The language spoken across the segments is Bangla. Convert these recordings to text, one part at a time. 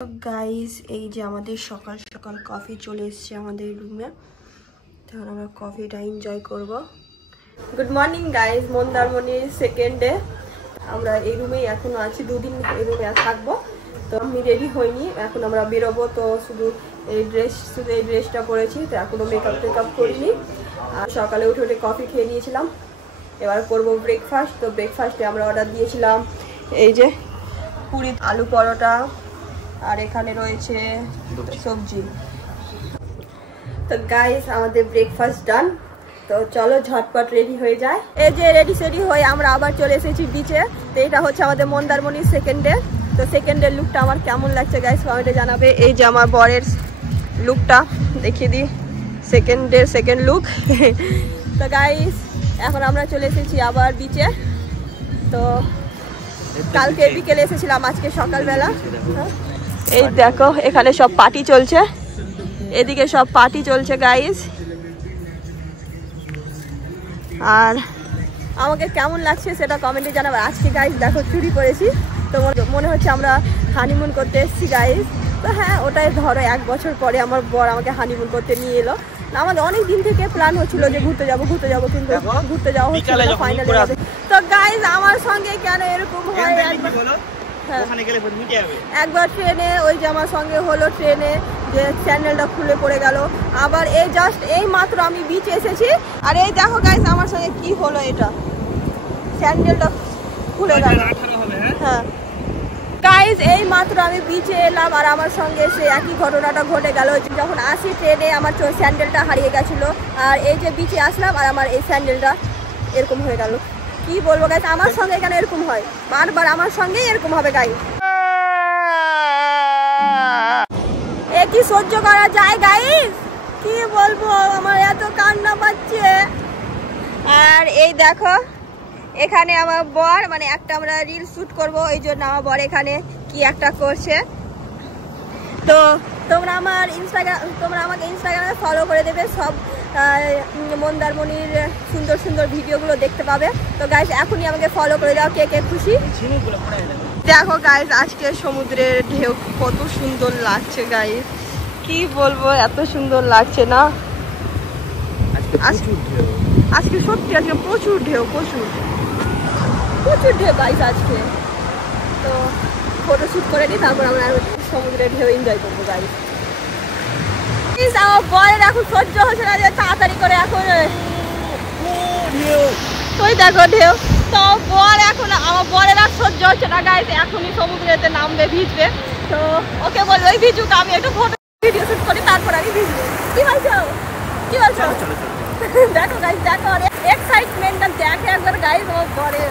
গাইস এই যে আমাদের সকাল সকাল কফি চলে এসেছে আমাদের রুমে। তখন আমরা কফিটা এনজয় করব। গুড মর্নিং গাইস, মন্দারমণির সেকেন্ড ডে। আমরা এই রুমেই এখনো আছি, দুদিন এই রুমে থাকবো। তো আমি রেডি হইনি, এখন আমরা বেরোবো। তো শুধু এই ড্রেসটা পরেছি, তো এখনো মেকআপ করিনি। আর সকালে উঠে উঠে কফি খেয়ে নিয়েছিলাম। এবার করবো ব্রেকফাস্ট। তো ব্রেকফাস্টে আমরা অর্ডার দিয়েছিলাম এই যে পুরি, আলু পরোটা, আর এখানে রয়েছে সবজি। তো গাইস আমাদের ব্রেকফাস্ট ডান। তো চলো ঝটপট রেডি হয়ে যায়। এই যে রেডি সেডি হয়ে আমরা আবার চলে এসেছি বিচে। তো এটা হচ্ছে আমাদের মন্দারমণির সেকেন্ড ডে। তো সেকেন্ড ডে লুকটা আমার কেমন লাগছে গাইস কমেন্টে জানাবে। এই যে আমার বরের লুকটা দেখিয়ে দিই, সেকেন্ড ডে সেকেন্ড লুক। তো গাইস এখন আমরা চলে এসেছি আবার বিচে। তো কালকে বিকেলে এসেছিলাম, আজকে সকালবেলা। এই দেখো এখানে সব পার্টি চলছে, এদিকে সব পার্টি চলছে গাইস। আর আমাকে কেমন লাগছে সেটা কমেন্টে জানাবে। আজকে গাইস দেখো চুরি করেছি, তো মনে হচ্ছে আমরা হানিমুন করতে এসেছি গাইস। তো হ্যাঁ, ওটাই ধরো 1 বছর পরে আমার বর আমাকে হানিমুন করতে নিয়ে এলো। আমাদের অনেক দিন থেকে প্ল্যান হচ্ছিল যে ঘুরতে যাবো, কিন্তু ঘুরতে যাওয়া হচ্ছিল না ফাইনালি। তো গাইস আমার সঙ্গে কেন এরকম হয়, একবার ট্রেনে ওই যে আমার সঙ্গে হলো, ট্রেনে যে স্যান্ডেলটা খুলে পড়ে গেল। আবার এই জাস্ট এই মাত্র আমি বিচে এসেছি, আর এই দেখো গাইস আমার সঙ্গে কি হলো, এটা স্যান্ডেলটা খুলে গেল। হ্যাঁ গাইস এই মাত্র আমি বিচে এলাম, আর আমার সঙ্গে সে একই ঘটনাটা ঘটে গেল। যখন আসি ট্রেনে আমার স্যান্ডেলটা হারিয়ে গেছিল, আর এই যে বিচে আসলাম আর আমার এই স্যান্ডেলটা এরকম হয়ে গেল। কি বলবো গাইস, আমার সঙ্গে কেন এরকম হয়, বারবার আমার সঙ্গেই এরকম হবে গাইস। এ কি সহ্য করা যায় গাইস, কি বলবো, আমার এত কান্না পাচ্ছে। আর এই দেখো এখানে আমার বর, মানে একটা আমরা রিল শুট করবো, এই জন্য আমার বর এখানে কি একটা করছে। তো তোমরা আমাকে ইনস্টাগ্রামে ফলো করে দেবে, সব মন্দারমণির সুন্দর সুন্দর ভিডিওগুলো দেখতে পাবে। তো গাইস এখনই আমাকে ফলো করে দাও, কে কে খুশি। দেখো গাইস আজকে সমুদ্রের ঢেউ কত সুন্দর লাগছে গাইস, কি বলবো, এত সুন্দর লাগছে না আজকে সত্যি, আজকে প্রচুর ঢেউ গাইস আজকে। তো ফটো শুট করে নিই, তারপর আমরা সমুদ্রের ঢেউ এনজয় করবো গাইস। আমার বরের এখন সহ্য হচ্ছে না, যে তাড়াতাড়ি করে এখন ওই দেখো ঢেউ। তো আমার বরের আর সহ্য হচ্ছে না গাইস, এখনই সমুদ্রেতে নামবে, ভিজবে। তো ওকে বললো ওই ভিজুক, আমি একটু ফটো ভিডিও শুট করি, তারপর আমি ভিজবো। কি বলছো দেখো গাইস, দেখো এক্সাইটমেন্টটা দেখে একবার গাইস আমার বরের।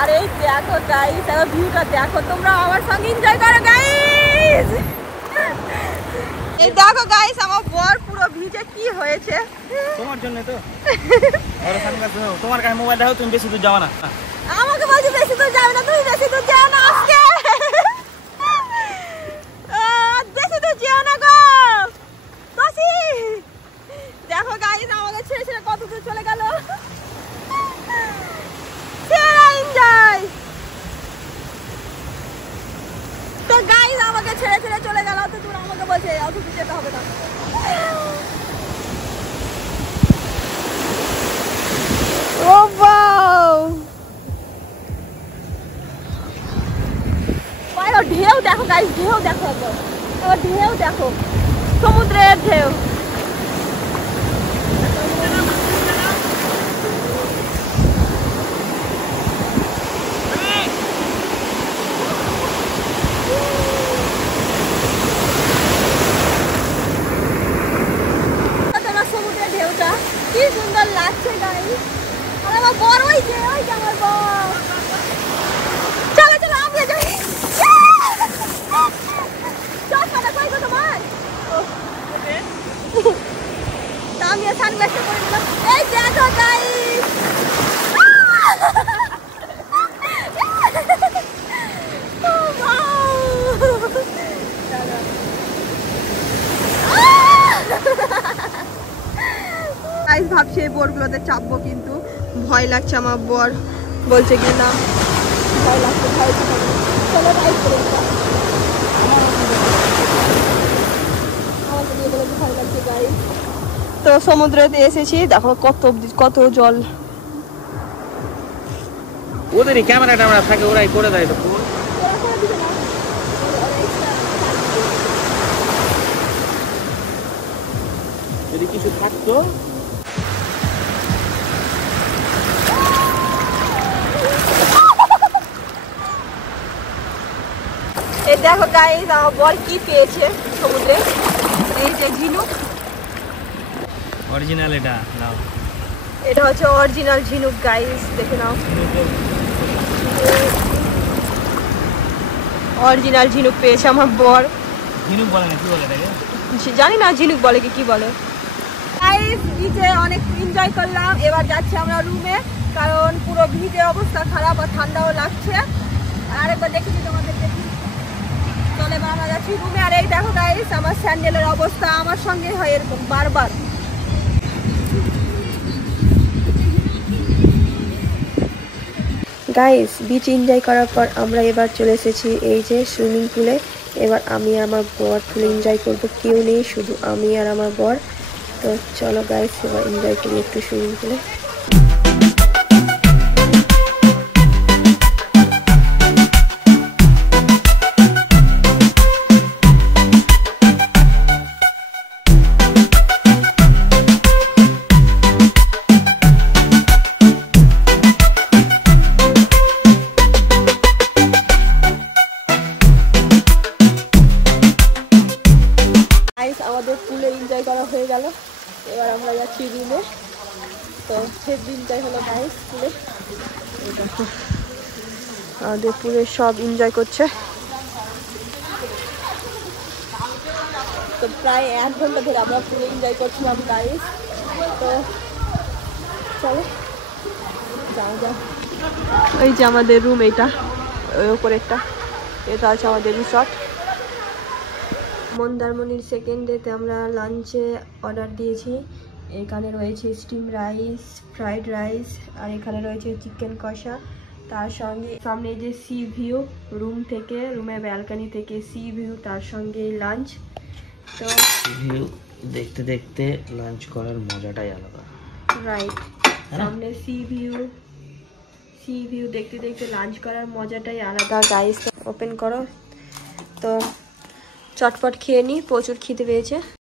আর এই দেখো গাইস, এবার ভিউটা দেখো, তোমরা আমার সঙ্গে এনজয় করো গাইস। এই দেখো গাইস আমার বর পুরো ভিজে, কি হয়েছে তোমার জন্য। তো তোমার কাছে মোবাইল দেখো, তুমি বেশি দূর যাও না। আমাকে বলছি বেশি দূর যাবে না, তুমি বেশি দূর যাও না আজকে, বেশি দূর যাও না গো দোষী। দেখো গাইস আমাকে ছেড়ে কত দূর চলে গেল, এনজয়। তো গাইস আমাকে ছেড়ে চলে গেল, তো দূর আমাকে বলছে অত দূর যেতে হবে না। ও ওয়াও, ঢেউ দেখো গাইস, ঢেউ দেখো, এবার ঢেউ দেখো, সমুদ্রের ঢেউ। সমুদ্রের ঢেউটা কি সুন্দর লাগছে গাইস। আর আমার বর ওই যে আমার বর, চলো আমি যাই। আমি সানগ্লাসটা পরে নিলাম। এই দেখো গাইস, ভাবছি এই বোরগুলোতে চাপবো, কিন্তু ভয় লাগছে। আমার বর বলছে কি না ভয় লাগছে, চলো রাইড করে সমুদ্রেতে এসেছি, দেখো কত জল। ওদেরই ক্যামেরা ট্যামেরা থাকে, ওরাই করে দেয়। তো যদি কিছু থাকতো। এই দেখো গাইস, আমার বর কি পেয়েছে সমুদ্রে। এই যে ঝিনুক, অরিজিনাল এটা নাও। এটা হচ্ছে অরিজিনাল ঝিনুক গাইস, দেখে নাও। অরিজিনাল ঝিনুক পেয়েছে আমার বর। ঝিনুক বলে না, কি বলে এটাকে জানি না, ঝিনুক বলে কি বলে। গাইস বিচে অনেক এনজয় করলাম, এবার যাচ্ছি আমরা রুমে, কারণ পুরো ভিজে অবস্থা খারাপ আর ঠান্ডাও লাগছে। আরেকবার দেখেছি তোমাদেরকে, চলে এবার আমরা যাচ্ছি রুমে। আর এই দেখো গাইস, আমার স্যান্ডেলের অবস্থা, আমার সঙ্গে হয় এরকম বারবার। গাইস বিচ এনজয় করার পর আমরা এবার চলে এসেছি এই যে সুইমিং পুলে। এবার আমি আর আমার বর পুলে এনজয় করবো, কেউ নেই, শুধু আমি আর আমার বর। তো চলো গাইস এবার এনজয় করি একটু সুইমিং পুলে। আমাদের পুলে এনজয় করা হয়ে গেল, এবার আমরা যাচ্ছি রুমে। তো হেভি এনজয় হলো গাইস পুলে। আমাদের পুলে সব এনজয় করছে। তো প্রায় 1 ঘন্টা ধরে আমরা পুলে এনজয় করছিলাম গাইস। তো চলো যাও। এই যে আমাদের রুম, এইটা ওই উপরেরটা, এটা আছে আমাদের রিসর্ট। মন্দারমণির সেকেন্ড ডেতে আমরা লাঞ্চে অর্ডার দিয়েছি। এখানে রয়েছে স্টিম রাইস, ফ্রাইড রাইস, আর এখানে রয়েছে চিকেন কষা। তার সঙ্গে সামনে যে সি ভিউ, রুমের ব্যালকনি থেকে সি ভিউ, তার সঙ্গে লাঞ্চ। তো ভিউ দেখতে দেখতে লাঞ্চ করার মজাটাই আলাদা, রাইট। সামনে সি ভিউ দেখতে দেখতে লাঞ্চ করার মজাটাই আলাদা গাইস। ওপেন করো। তো চটপট খেয়ে নিই, প্রচুর খিদে পেয়েছে।